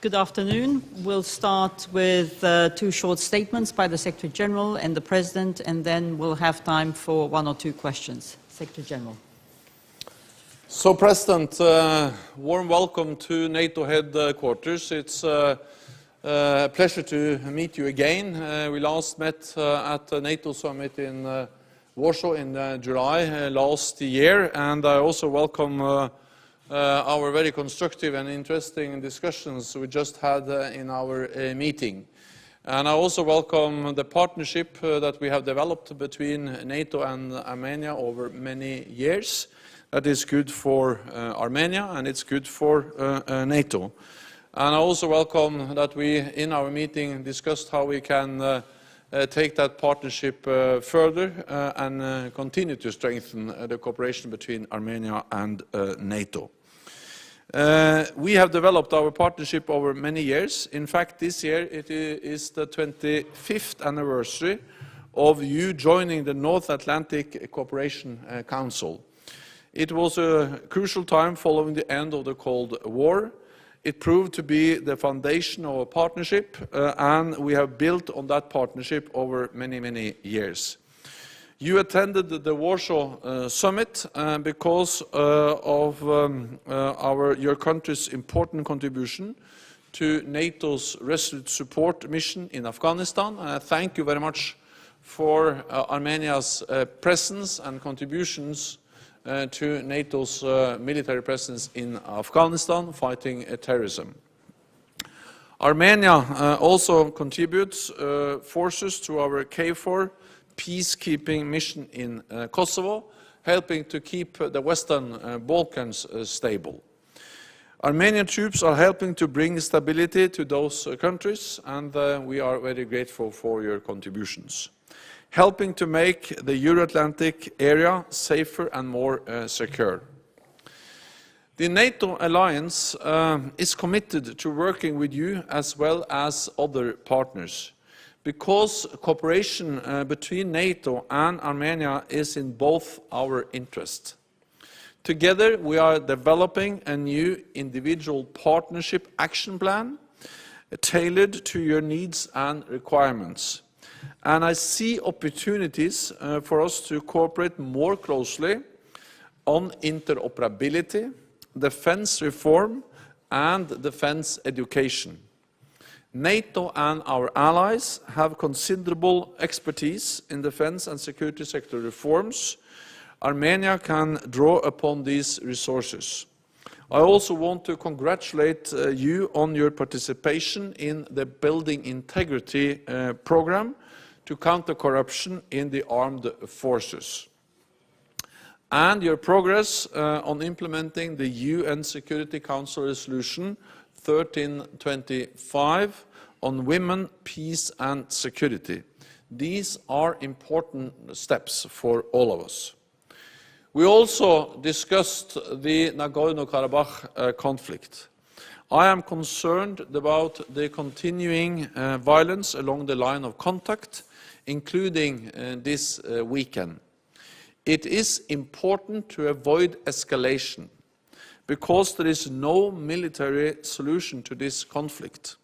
Good afternoon. We'll start with two short statements by the Secretary General and the President, and then we'll have time for one or two questions. Secretary General. So, President, warm welcome to NATO Headquarters. It's a pleasure to meet you again. We last met at the NATO Summit in Warsaw in July last year, and I also welcome our very constructive and interesting discussions we just had in our meeting. And I also welcome the partnership that we have developed between NATO and Armenia over many years. That is good for Armenia and it's good for NATO. And I also welcome that we, in our meeting, discussed how we can take that partnership further and continue to strengthen the cooperation between Armenia and NATO. We have developed our partnership over many years. In fact, this year it is the 25th anniversary of you joining the North Atlantic Cooperation Council. It was a crucial time following the end of the Cold War. It proved to be the foundation of a partnership, and we have built on that partnership over many, many years. You attended the Warsaw Summit because of your country's important contribution to NATO's resolute support mission in Afghanistan. And I thank you very much for Armenia's presence and contributions to NATO's military presence in Afghanistan fighting terrorism. Armenia also contributes forces to our KFOR peacekeeping mission in Kosovo, helping to keep the Western Balkans stable. Armenian troops are helping to bring stability to those countries, and we are very grateful for your contributions, helping to make the Euro-Atlantic area safer and more secure. The NATO alliance is committed to working with you as well as other partners, because cooperation between NATO and Armenia is in both our interest. Together, we are developing a new individual partnership action plan tailored to your needs and requirements. And I see opportunities for us to cooperate more closely on interoperability, defense reform, and defense education. NATO and our allies have considerable expertise in defense and security sector reforms. Armenia can draw upon these resources. I also want to congratulate you on your participation in the Building Integrity program to counter corruption in the armed forces, and your progress on implementing the UN Security Council Resolution 1325 on women, peace and security. These are important steps for all of us. We also discussed the Nagorno-Karabakh conflict. I am concerned about the continuing violence along the line of contact, including this weekend. It is important to avoid escalation, because there is no military solution to this conflict,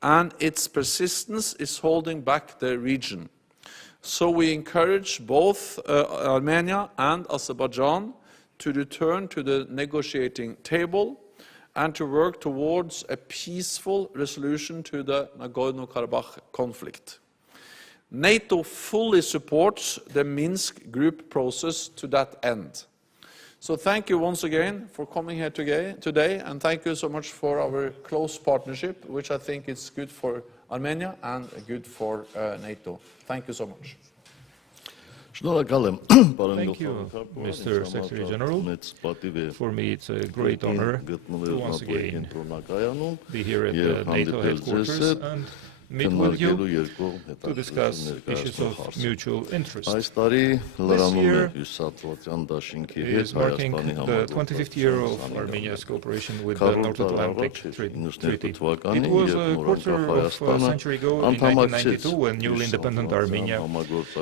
and its persistence is holding back the region. So we encourage both Armenia and Azerbaijan to return to the negotiating table and to work towards a peaceful resolution to the Nagorno-Karabakh conflict. NATO fully supports the Minsk group process to that end. So thank you once again for coming here today, and thank you so much for our close partnership, which I think is good for Armenia and good for NATO. Thank you so much. Thank you, Mr. Secretary General. For me, it's a great honor to once again be here at the NATO headquarters and meet with you to discuss issues of mutual interest. This year is marking the 25th year of Armenia's cooperation with the North Atlantic Treaty. It was a quarter of a century ago, in 1992, when newly independent Armenia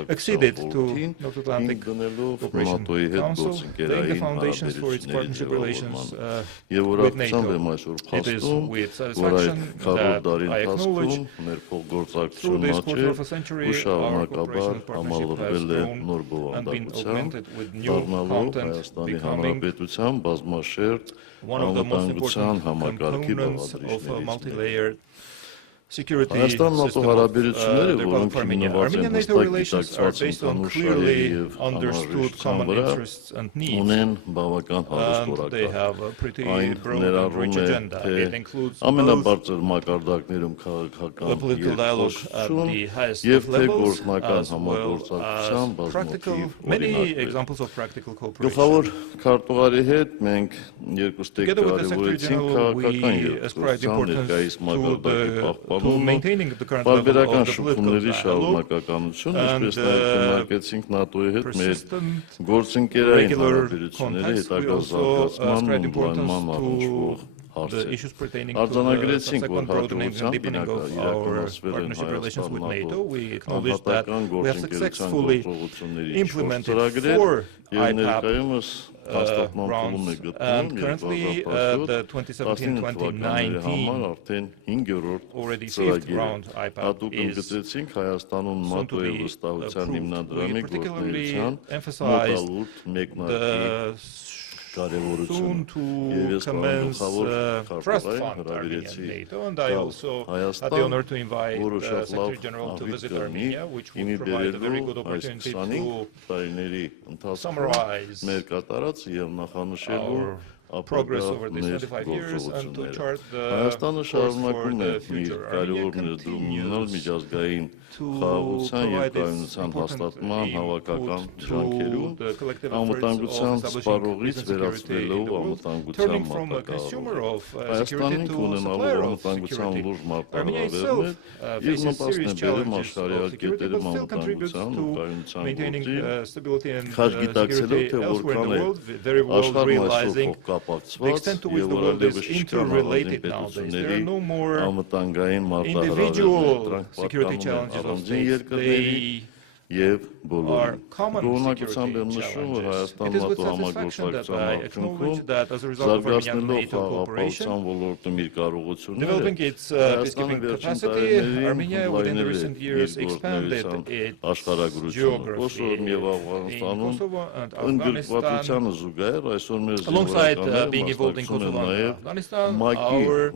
acceded to North Atlantic Cooperation Council, laying the foundations for its partnership relations with NATO. It is with satisfaction that I acknowledge through this quarter of a century, our cooperation and partnership has grown and been augmented with new content, becoming one of the most important components of a multi-layered security system of the Republic of Armenia. Armenian-NATO relations are based on clearly understood common interests and needs, and they have a pretty broad and rich agenda. It includes both the political dialogue at the highest levels, as well as many examples of practical cooperation. Together with the Secretary General, we ascribed importance to maintaining the current level of the political dialogue and persistent, regular contacts. We also ascribed importance to the issues pertaining to the subsequent broadening and deepening of our partnership relations with NATO. We acknowledge that we have successfully implemented 4 IPAP rounds, and currently the 2017-2019 already 5th round IPAP is soon to be approved. We particularly emphasize the soon to commence Trust Fund Armenian NATO, and I also had the honor to invite the Secretary General to visit Armenia, which would provide a very good opportunity to summarize our progress over these 25 years and to chart the course for the future. Armenia continues to provide its important input to the collective efforts of establishing peace and security in the world, turning from a consumer of security to a supplier of security. Armenia itself faces serious challenges of security, but still contributes to maintaining stability and security elsewhere in the world, very well realizing the extent to which the world is interrelated nowadays. There are no more individual security challenges of states. They are common security challenges. It is with satisfaction that I acknowledge that as a result of Armenian-NATO cooperation, developing its peacekeeping capacity, Armenia within the recent years expanded its geography in Kosovo and Afghanistan. Alongside being involved in Kosovo and Afghanistan, our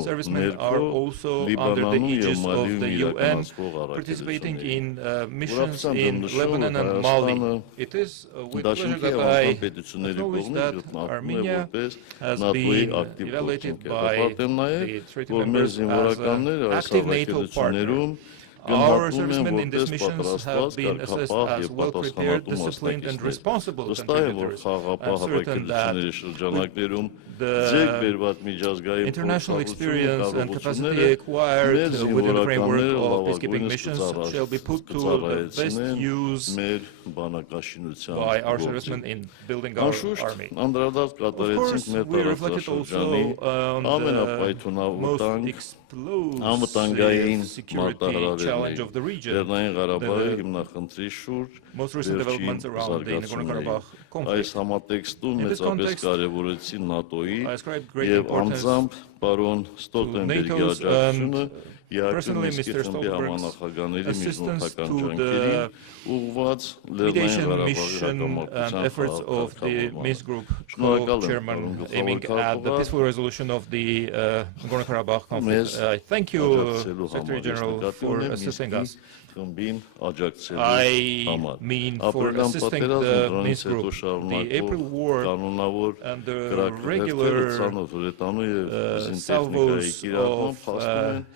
servicemen are also under the aegis of the UN, participating in missions in Lebanon and Mali. It is with pleasure that I acknowledge that Armenia has been evaluated by the treaty members as an active NATO partner. Our servicemen in these missions have been assessed as well-prepared, disciplined, and responsible contributors. I'm certain that the international experience and capacity acquired within the framework of peacekeeping missions shall be put to the best use by our servicemen in building our army. Of course, we reflected also on the most explosive security challenge of the region, the most recent developments around the Nagorno-Karabakh conflict. In this context, I ascribe great importance to NATO's and personally Mr. Stoltenberg's assistance to the mediation mission and efforts of the Minsk Group co-chairman aiming at the peaceful resolution of the Nagorno-Karabakh conflict. I thank you, Secretary General, for assisting us. I mean for assisting the Minsk Group. The April War and the regular salvos of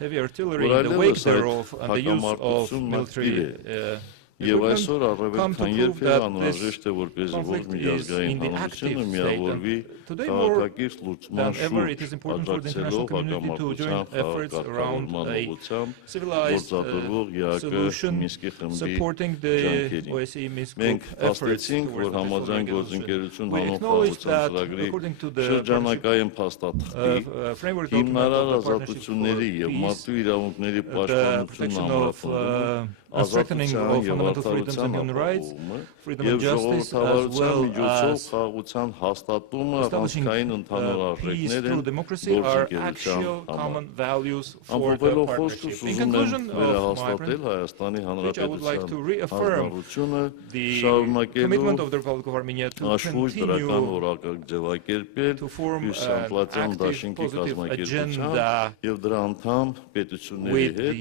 heavy artillery in the wake thereof and the use of military Եվ այսօր առավել քան երբևէ անհրաժեշտ է որպեսզի ողջ միջազգային հանրությունը միավորվի քաղաքակիրթ լուծման շուրջ, աջակցելով հակամարտության խաղակարգավորման ուղղությամբ գործադրվող ԵԱՀԿ Մինսկի խմբի ջանքերին։ Մենք հաստատեցինք, որ համաձայն գործընկերություն հանուն խաղաղության ծրագրի շրջանակային փաստաթղթի հիմնարար ազատությունների եւ մարդու իրավունքների պաշտպանությունն ամրապնդումը, ազատության եւ արդարության ապահովումը եւ ժողովրդավարության միջոցով խաղաղության հաստատումը առանցքային ընդհանուր արժեքներ են գործընկերության համար։ Ամփոփելով խոսքս ուզում եմ վերահաստատել Հայաստանի Հանրապետության հանրությունը շարունակելու աշխույժ դրական որակակ ձևակերպել հյուսիսատլանտյան դաշինքի կազմակերպությամբ եւ դրա անդամ պետությունների հետ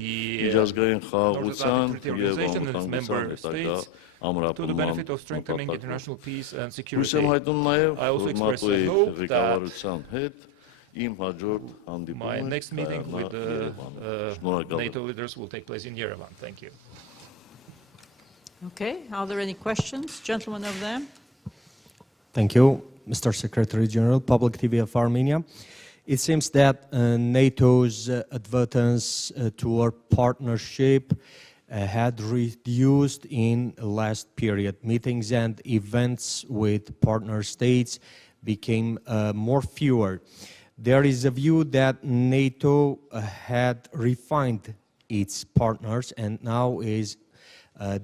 միջազգային խաղաղության եւ անվտանգության հետագա to the benefit of strengthening international peace and security. Հույս եմ հայտնում նաեւ I also որ express ՆԱՏՕ-ի hope that ղեկավարության հետ իմ հաջորդ my հանդիպումը next meeting with the Շնորհակալ եմ։ NATO leaders will take place in Yerevan. Thank you. Okay, are there any questions? Gentlemen over there. Thank you, Mr. Secretary General, Public TV of Armenia. It seems that NATO's advertence toward partnership had reduced in last period. Meetings and events with partner states became more fewer. There is a view that NATO had refined its partners and now is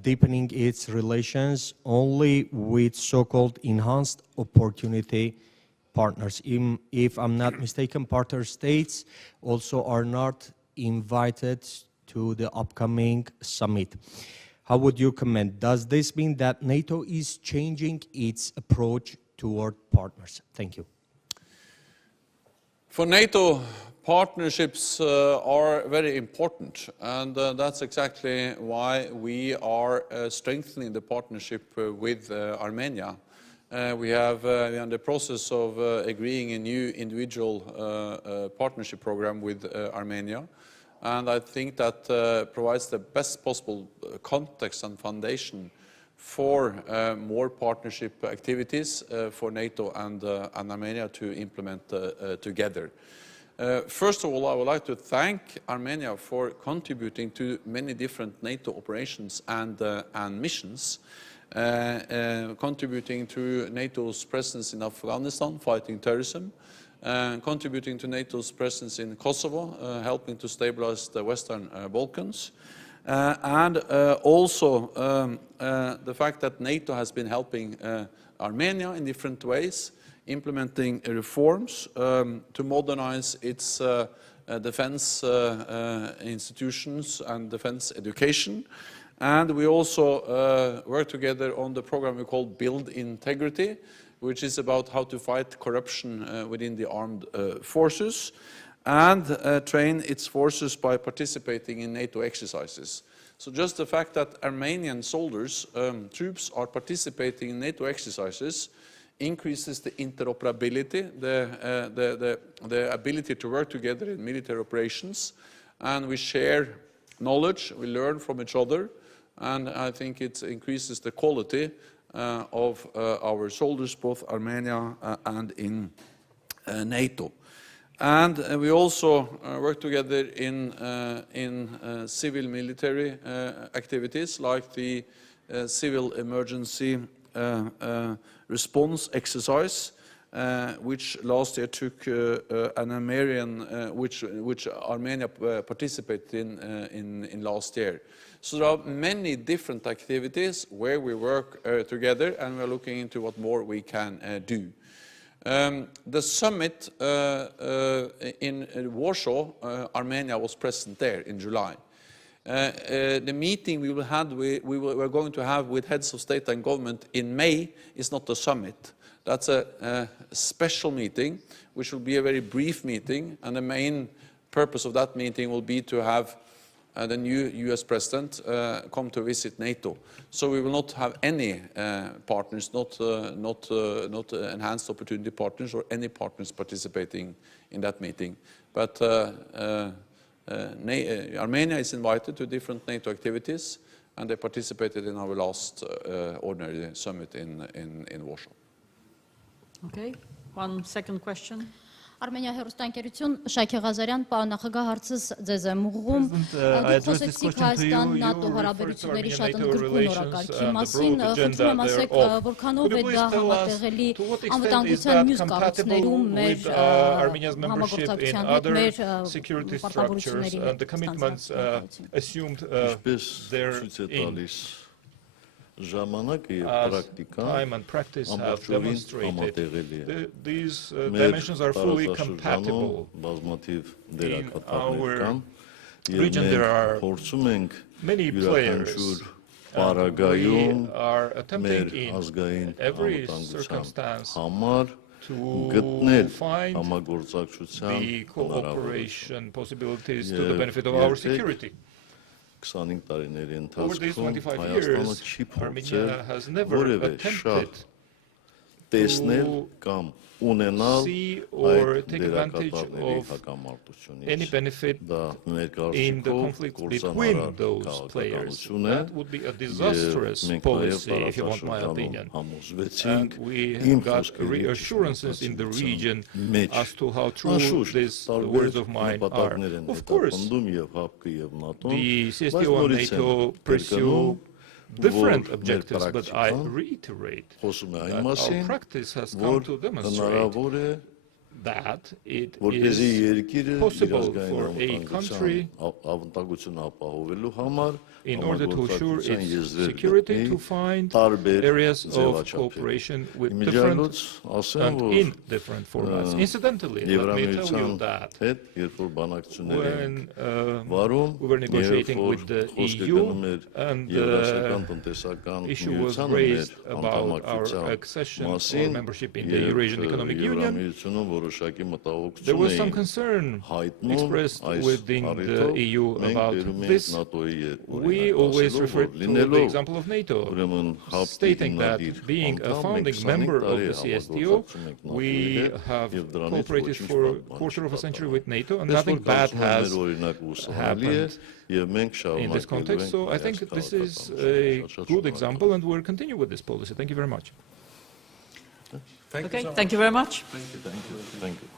deepening its relations only with so-called enhanced opportunity partners. If I'm not mistaken, partner states also are not invited to the upcoming summit. How would you comment? Does this mean that NATO is changing its approach toward partners? Thank you. For NATO, partnerships are very important, and that's exactly why we are strengthening the partnership with Armenia. We are in the process of agreeing a new individual partnership program with Armenia. And I think that provides the best possible context and foundation for more partnership activities for NATO and Armenia to implement together. First of all, I would like to thank Armenia for contributing to many different NATO operations and missions, contributing to NATO's presence in Afghanistan, fighting terrorism, contributing to NATO's presence in Kosovo, helping to stabilize the Western Balkans, and also the fact that NATO has been helping Armenia in different ways, implementing reforms to modernize its defense institutions and defense education. And we also work together on the program we call Build Integrity, which is about how to fight corruption within the armed forces and train its forces by participating in NATO exercises. So just the fact that Armenian soldiers, troops are participating in NATO exercises increases the interoperability, the ability to work together in military operations, and we share knowledge, we learn from each other, and I think it increases the quality of our soldiers, both Armenia and in NATO. And we also work together in civil-military activities like the civil emergency response exercise, which last year took an Armenian, which Armenia participated in last year. So there are many different activities where we work together, and we're looking into what more we can do. The summit in Warsaw, Armenia was present there in July. The meeting we're going to have with heads of state and government in May is not a summit. That's a special meeting, which will be a very brief meeting, and the main purpose of that meeting will be to have the new US President come to visit NATO. So we will not have any partners, not enhanced opportunity partners or any partners participating in that meeting. But Armenia is invited to different NATO activities, and they participated in our last ordinary summit in Warsaw. Okay, one second question. Armenia հերոստանգերություն Շայք Ղազարյան, պարոն նախագահ, հարցս ձեզ եմ ուղղում։ Դուք խոսեցիք Հայաստան ՆԱՏՕ հարաբերությունների շատ ընդգրկուն օրակարգի մասին, խնդրում եմ ասեք, որքանով է դա համատեղելի անվտանգության մյուս կառույցներում մեր համագործակցության հետ մեր պարտավորությունների Time and practice have demonstrated these dimensions are fully compatible. In our region there are many players, and we are attempting in every circumstance to find the cooperation possibilities to the benefit of our security. Over these 25 years, Armenia has never attempted to see or take advantage of any benefit in the conflict between those players. That would be a disastrous policy, if you want my opinion. And we have got reassurances in the region as to how true these words of mine are. Of course, the CSTO and NATO pursue different objectives, but I reiterate that our practice has come to demonstrate that it is possible for a country, in order to assure its security, to find areas of cooperation with different and in different formats. Incidentally, let me tell you that when we were negotiating with the EU and the issue was raised about our accession or membership in the Eurasian Economic Union, there was some concern expressed within the EU about this. We always refer to the example of NATO, stating that being a founding member of the CSTO, we have cooperated for a quarter of a century with NATO, and nothing bad has happened in this context. So I think this is a good example, and we'll continue with this policy. Thank you very much. Okay, thank you very much. Thank you. Thank you. Thank you.